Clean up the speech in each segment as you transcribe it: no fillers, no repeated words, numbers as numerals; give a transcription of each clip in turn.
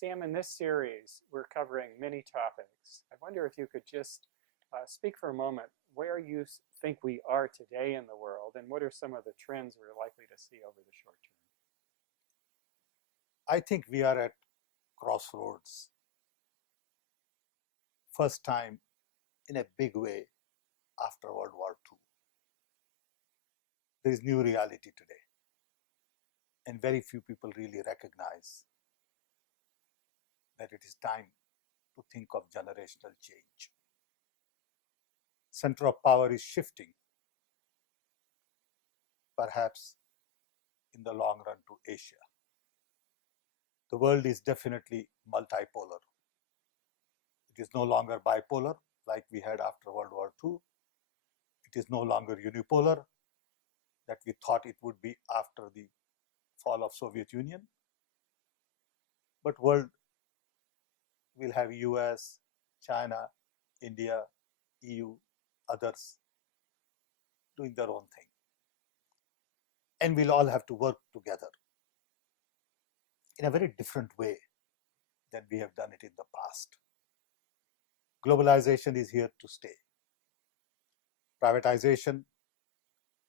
Sam, in this series, we're covering many topics. I wonder if you could just speak for a moment where you think we are today in the world and what are some of the trends we're likely to see over the short term? I think we are at crossroads. First time in a big way after World War II. There is new reality today, and very few people really recognize that it is time to think of generational change. Center of power is shifting, perhaps in the long run to Asia. The world is definitely multipolar. It is no longer bipolar like we had after World War II. It is no longer unipolar that we thought it would be after the fall of Soviet Union. But world will have US, China, India, EU, others doing their own thing. And we'll all have to work together in a very different way than we have done it in the past. Globalization is here to stay. Privatization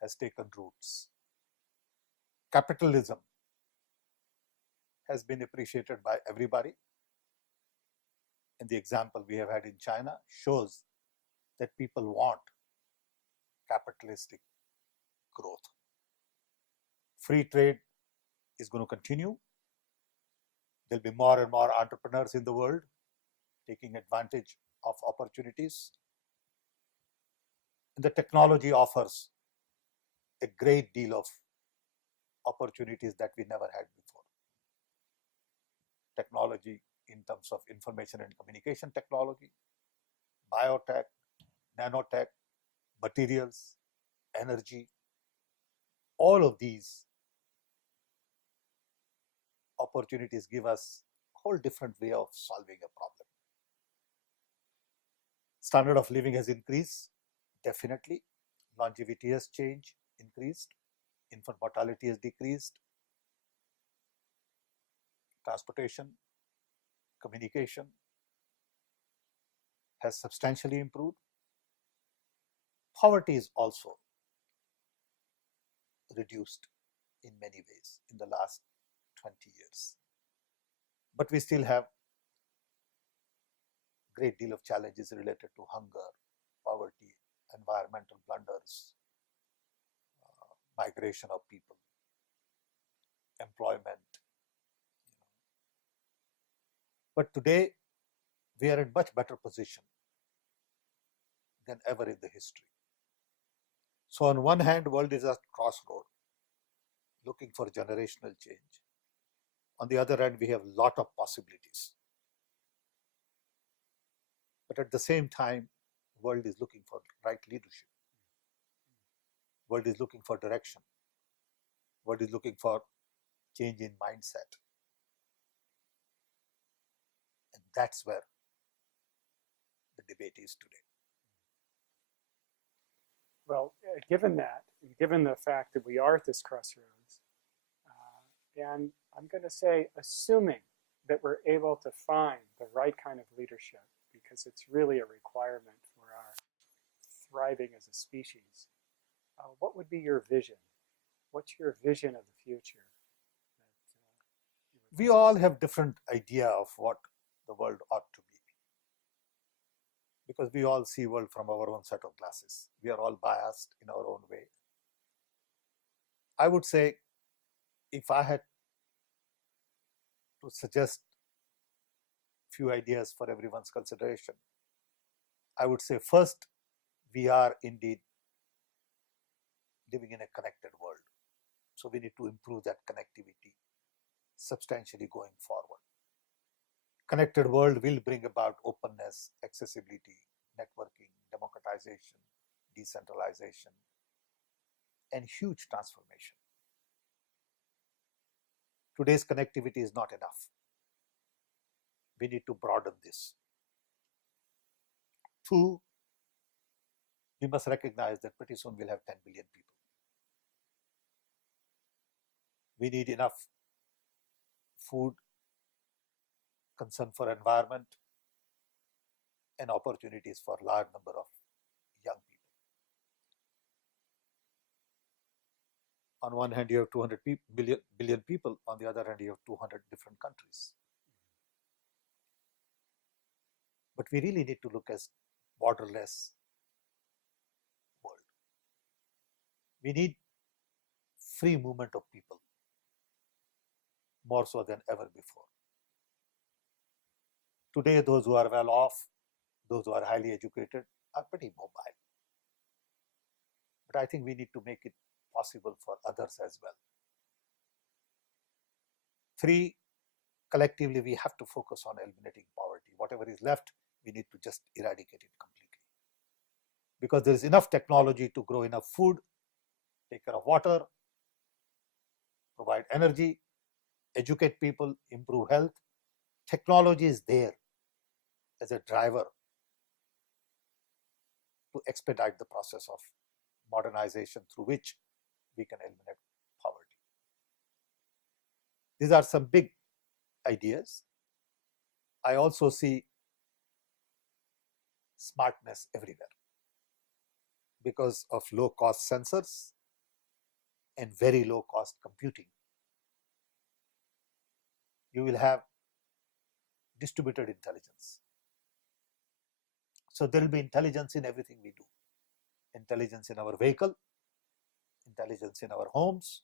has taken roots. Capitalism has been appreciated by everybody. And the example we have had in China shows that people want capitalistic growth. Free trade is going to continue. There'll be more and more entrepreneurs in the world taking advantage of opportunities. And the technology offers a great deal of opportunities that we never had before. Technology in terms of information and communication technology, biotech, nanotech, materials, energy, all of these opportunities give us a whole different way of solving a problem. Standard of living has increased, definitely. Longevity has changed, increased. Infant mortality has decreased. Transportation, communication has substantially improved. Poverty is also reduced in many ways in the last 20 years. But we still have a great deal of challenges related to hunger, poverty, environmental blunders, migration of people, employment. But today, we are in much better position than ever in the history. So on one hand, the world is at crossroad, looking for generational change. On the other hand, we have a lot of possibilities. But at the same time, the world is looking for right leadership. The world is looking for direction. The world is looking for change in mindset. And that's where the debate is today. Well, given that, and given the fact that we are at this crossroads, and I'm going to say, assuming that we're able to find the right kind of leadership, because it's really a requirement for our thriving as a species, what would be your vision? What's your vision of the future? We all have different idea of what the world ought to be, because we all see world from our own set of glasses. We are all biased in our own way. I would say, if I had to suggest a few ideas for everyone's consideration, I would say first, we are indeed living in a connected world. So we need to improve that connectivity substantially going forward. Connected world will bring about openness, accessibility, networking, democratization, decentralization, and huge transformation. Today's connectivity is not enough. We need to broaden this. 2, we must recognize that pretty soon we'll have 10 billion people. We need enough food, concern for environment, and opportunities for large number of young people. On one hand, you have 200 billion people. On the other hand, you have 200 different countries. But we really need to look at borderless world. We need free movement of people, more so than ever before. Today, those who are well off, those who are highly educated, are pretty mobile. But I think we need to make it possible for others as well. Three, collectively, we have to focus on eliminating poverty. Whatever is left, we need to just eradicate it completely. Because there is enough technology to grow enough food, take care of water, provide energy, educate people, improve health. Technology is there as a driver to expedite the process of modernization through which we can eliminate poverty. These are some big ideas. I also see smartness everywhere because of low-cost sensors and very low-cost computing. You will have distributed intelligence. So there will be intelligence in everything we do. Intelligence in our vehicle, intelligence in our homes,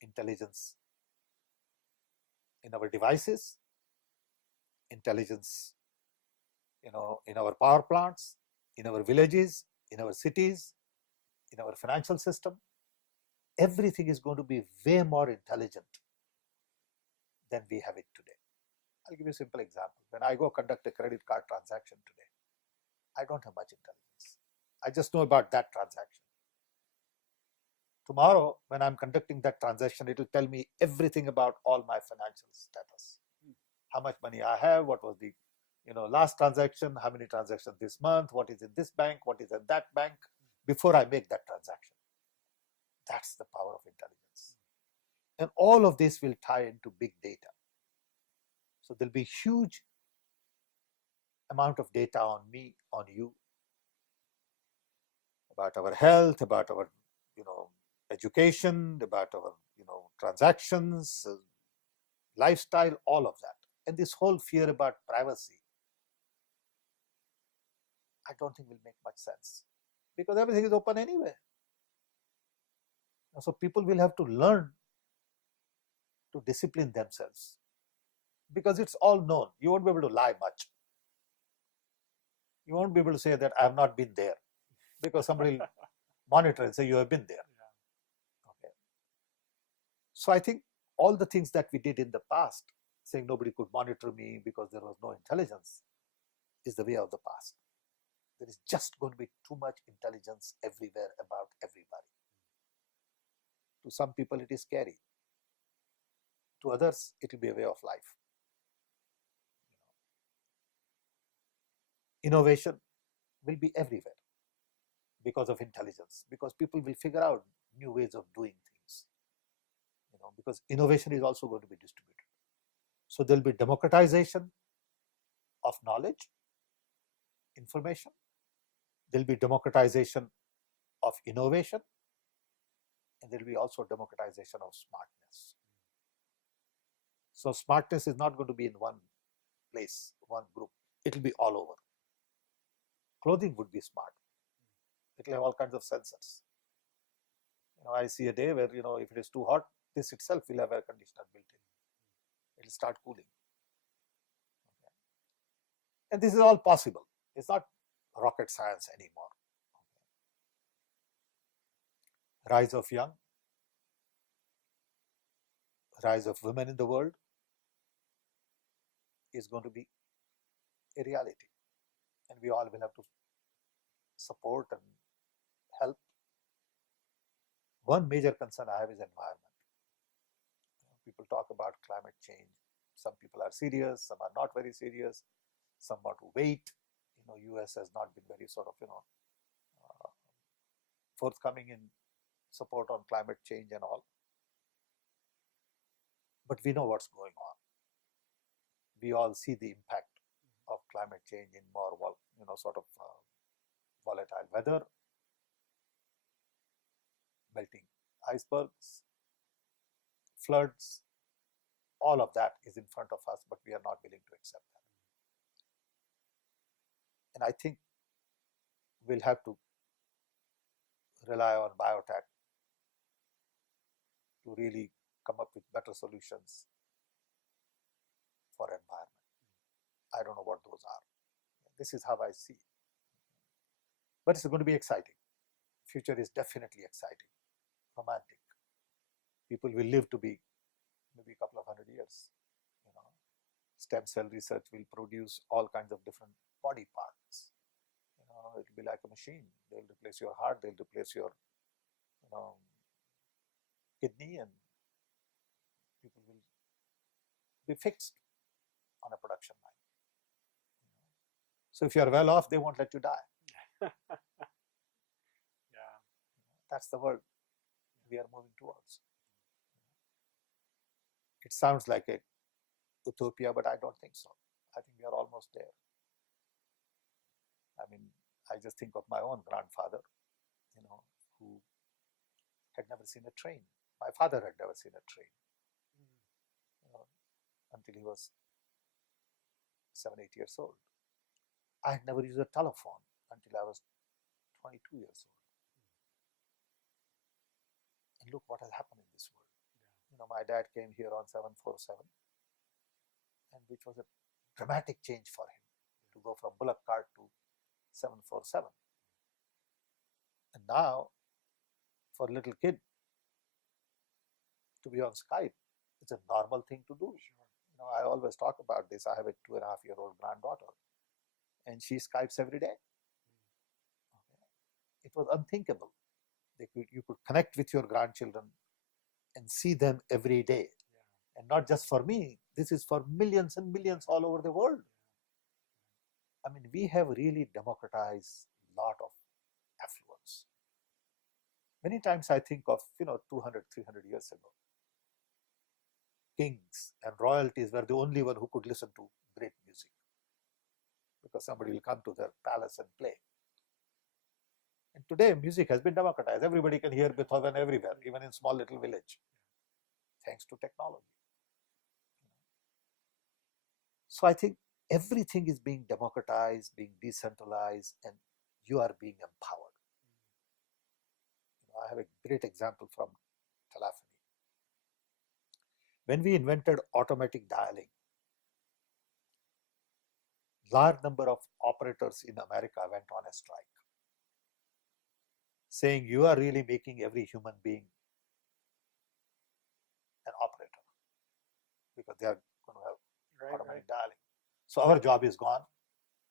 intelligence in our devices, intelligence, in our power plants, in our villages, in our cities, in our financial system. Everything is going to be way more intelligent than we have it today. I'll give you a simple example. When I go conduct a credit card transaction today, I don't have much intelligence. I just know about that transaction. Tomorrow, when I'm conducting that transaction, it will tell me everything about all my financial status. How much money I have, what was the last transaction, how many transactions this month, what is in this bank, what is in that bank, before I make that transaction. That's the power of intelligence. And all of this will tie into big data. So there'll be huge amount of data on me, on you, about our health, about our education, about our transactions, lifestyle, all of that. And this whole fear about privacy, I don't think will make much sense because everything is open anyway. So people will have to learn to discipline themselves because it's all known. You won't be able to lie much. You won't be able to say that I have not been there because somebody will monitor and say you have been there. Yeah. Okay. So I think all the things that we did in the past, saying nobody could monitor me because there was no intelligence, is the way of the past. There is just going to be too much intelligence everywhere about everybody. To some people, it is scary. To others, it will be a way of life. Innovation will be everywhere because of intelligence, because people will figure out new ways of doing things. Because innovation is also going to be distributed. So there will be democratization of knowledge, information. There will be democratization of innovation, and there will be also democratization of smartness. So smartness is not going to be in one place, one group. It will be all over. Clothing would be smart. It will have all kinds of sensors. I see a day where, if it is too hot, this itself will have air conditioner built in. It will start cooling. Okay. And this is all possible. It's not rocket science anymore. Okay. Rise of young, rise of women in the world is going to be a reality. And we all will have to support and help. One major concern I have is environment. People talk about climate change. Some people are serious, some are not very serious, some want to wait. US has not been very forthcoming in support on climate change and all. But we know what's going on. we all see the impact of climate change in more, volatile weather, melting icebergs, floods. All of that is in front of us, but we are not willing to accept that. And I think we'll have to rely on biotech to really come up with better solutions for environment. I don't know what those are. This is how I see it. But it's going to be exciting. Future is definitely exciting, romantic. People will live to be maybe a couple of 100 years. Stem cell research will produce all kinds of different body parts. It'll be like a machine. They'll replace your heart, they'll replace your kidney, and people will be fixed on a production line. So if you're well off, they won't let you die. Yeah. That's the world we are moving towards. It sounds like a utopia, but I don't think so. I think we are almost there. I mean, I just think of my own grandfather, who had never seen a train. My father had never seen a train until he was 7, 8 years old. I had never used a telephone until I was 22 years old. And look what has happened in this world. My dad came here on 747, and which was a dramatic change for him to go from bullock cart to 747. And now, for a little kid to be on Skype, it's a normal thing to do. I always talk about this. I have a 2.5-year-old granddaughter, and she Skypes every day. It was unthinkable. You could connect with your grandchildren and see them every day. And not just for me, this is for millions and millions all over the world. I mean, we have really democratized a lot of affluence. Many times I think of, 200, 300 years ago, kings and royalties were the only one who could listen to great music, because somebody will come to their palace and play. And today, music has been democratized. Everybody can hear Beethoven everywhere, even in small little village, thanks to technology. So I think everything is being democratized, being decentralized, and you are being empowered. I have a great example from telephony. When we invented automatic dialing, large number of operators in America went on a strike, saying you are really making every human being an operator, because they are going to have automatic dialing. So our job is gone,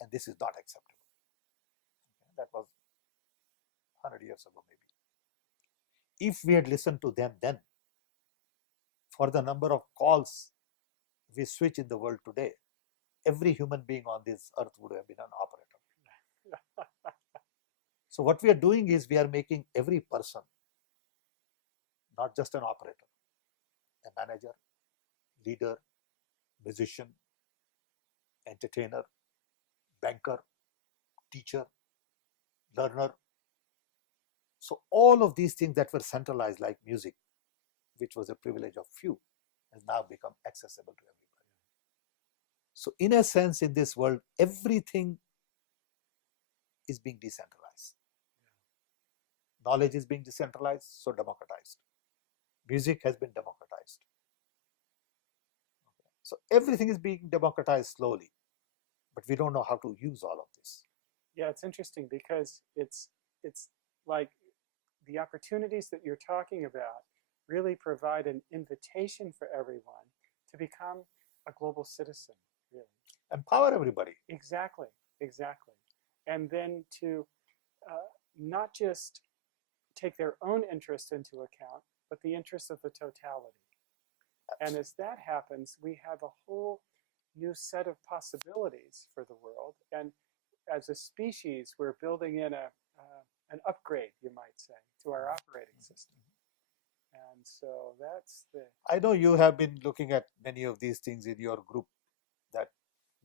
and this is not acceptable. That was 100 years ago, maybe. If we had listened to them then, for the number of calls we switch in the world today, every human being on this earth would have been an operator. So what we are doing is we are making every person not just an operator, a manager, leader, musician, entertainer, banker, teacher, learner. So all of these things that were centralized, like music, which was a privilege of few, has now become accessible to everybody. So in a sense, in this world, everything is being decentralized. Knowledge is being decentralized, so democratized. Music has been democratized. So everything is being democratized slowly, but we don't know how to use all of this. Yeah, it's interesting because it's like the opportunities that you're talking about really provide an invitation for everyone to become a global citizen, really. Empower everybody. Exactly. And then to not just take their own interest into account, but the interest of the totality. And as that happens, we have a whole new set of possibilities for the world. And as a species, we're building in an upgrade, you might say, to our operating system. And so that's the... I know you have been looking at many of these things in your group, that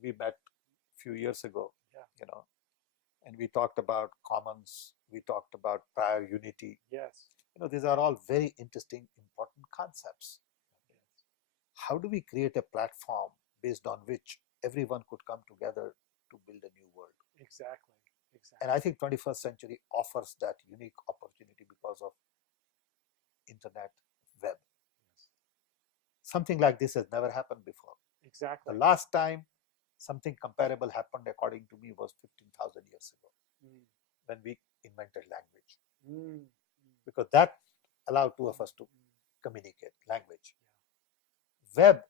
we met a few years ago, Yeah. And we talked about commons, we talked about prior unity. Yes. These are all very interesting, important concepts. Yes. How do we create a platform based on which everyone could come together to build a new world? Exactly. And I think 21st century offers that unique opportunity because of internet, web. Yes. Something like this has never happened before. Exactly. The last time something comparable happened, according to me, was 15,000 years ago, when we invented language. Because that allowed two of us to communicate language. Yeah. Web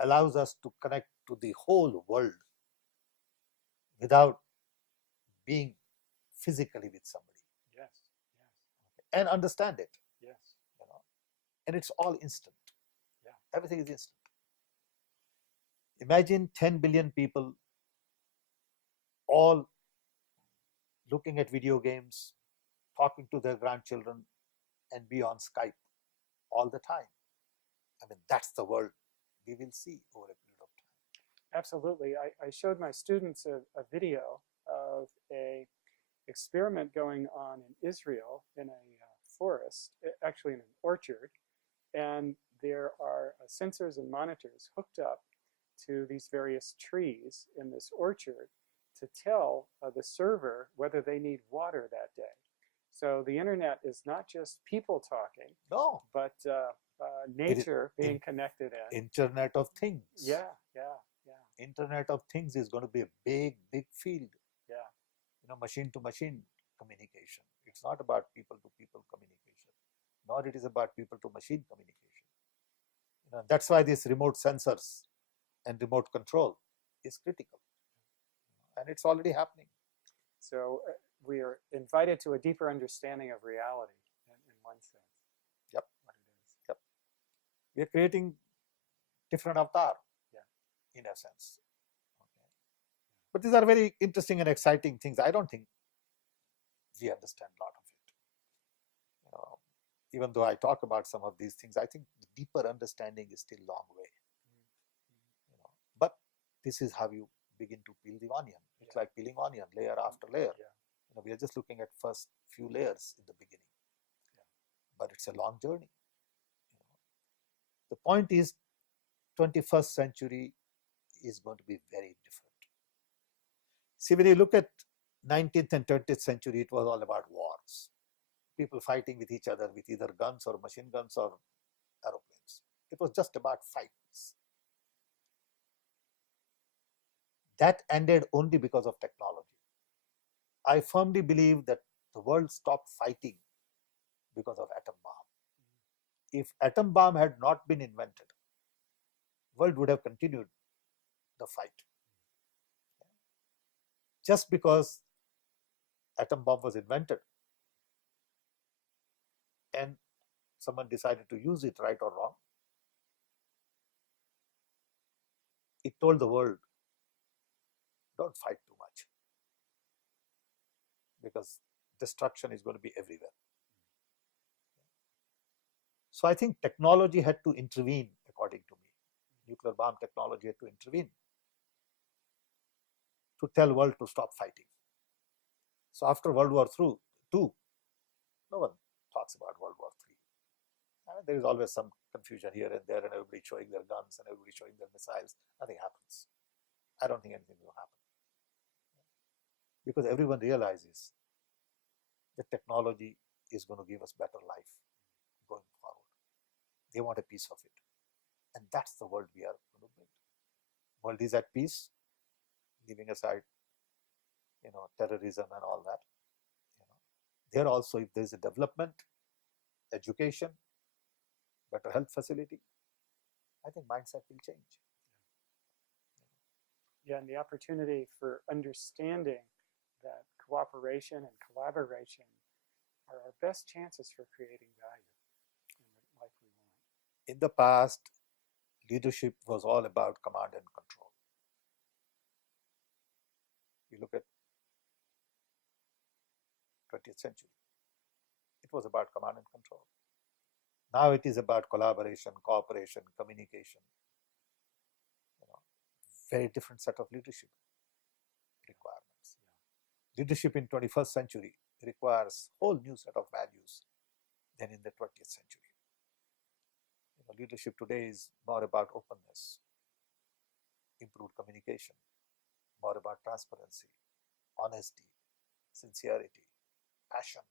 allows us to connect to the whole world without being physically with somebody. Yes. And understand it. Yes. And it's all instant. Yeah. Everything is instant. Imagine 10 billion people all looking at video games, talking to their grandchildren, and be on Skype all the time. I mean, that's the world we will see over a period of time. Absolutely. I showed my students a video of a experiment going on in Israel in a forest, actually in an orchard, and there are sensors and monitors hooked up to these various trees in this orchard to tell the server whether they need water that day. So the internet is not just people talking, No, but nature being connected in. Internet of Things. Yeah. Internet of Things is going to be a big, big field. Yeah. Machine to machine communication. It's not about people to people communication, nor it is about people to machine communication. That's why these remote sensors and remote control is critical. And it's already happening. So we are invited to a deeper understanding of reality in one sense. Yep. What it is. Yep. We are creating different avatar. In a sense. But these are very interesting and exciting things. I don't think we understand a lot of it. Even though I talk about some of these things, I think the deeper understanding is still a long way. But this is how you begin to peel the onion. It's like peeling onion, layer after layer. We are just looking at first few layers in the beginning. But it's a long journey. The point is, 21st century is going to be very different. See, when you look at 19th and 20th century, it was all about wars. People fighting with each other with either guns or machine guns or aeroplanes. It was just about fights. That ended only because of technology. I firmly believe that the world stopped fighting because of atom bomb. If atom bomb had not been invented, world would have continued the fight. Just because atom bomb was invented and someone decided to use it, right or wrong, it told the world, don't fight too much, because destruction is going to be everywhere. So I think technology had to intervene, according to me. Nuclear bomb technology had to intervene to tell world to stop fighting. So after World War II, no one talks about World War III. There is always some confusion here and there, and everybody showing their guns and everybody showing their missiles. Nothing happens. I don't think anything will happen. Because everyone realizes that technology is going to give us better life going forward. They want a piece of it. And that's the world we are going to build. World is at peace, leaving aside, terrorism and all that. There also, if there is a development, education, better health facility, I think mindset will change. Yeah, and the opportunity for understanding that cooperation and collaboration are our best chances for creating value in the life we want. In the past, leadership was all about command and control. You look at 20th century, it was about command and control. Now it is about collaboration, cooperation, communication. very different set of leadership requirements. Leadership in 21st century requires a whole new set of values than in the 20th century. Leadership today is more about openness, improved communication, more about transparency, honesty, sincerity, passion.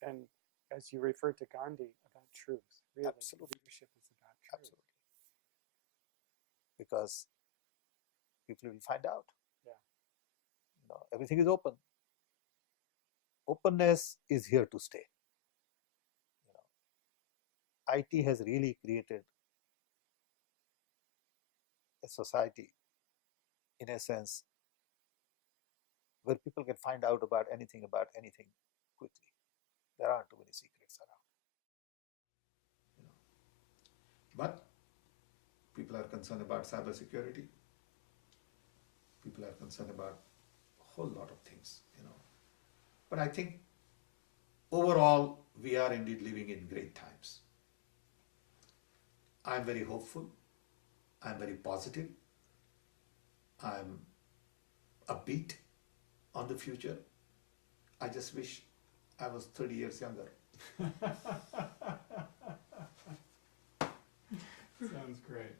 And as you referred to Gandhi, about truth. Really, Absolutely. Leadership is about truth. Absolutely. Because people will find out. Yeah. Everything is open. Openness is here to stay. IT has really created a society, in a sense, where people can find out about anything quickly. There aren't too many secrets around. But people are concerned about cybersecurity. People are concerned about a whole lot of things. But I think overall, we are indeed living in great times. I'm very hopeful. I'm very positive. I'm upbeat on the future. I just wish I was 30 years younger. Sounds great.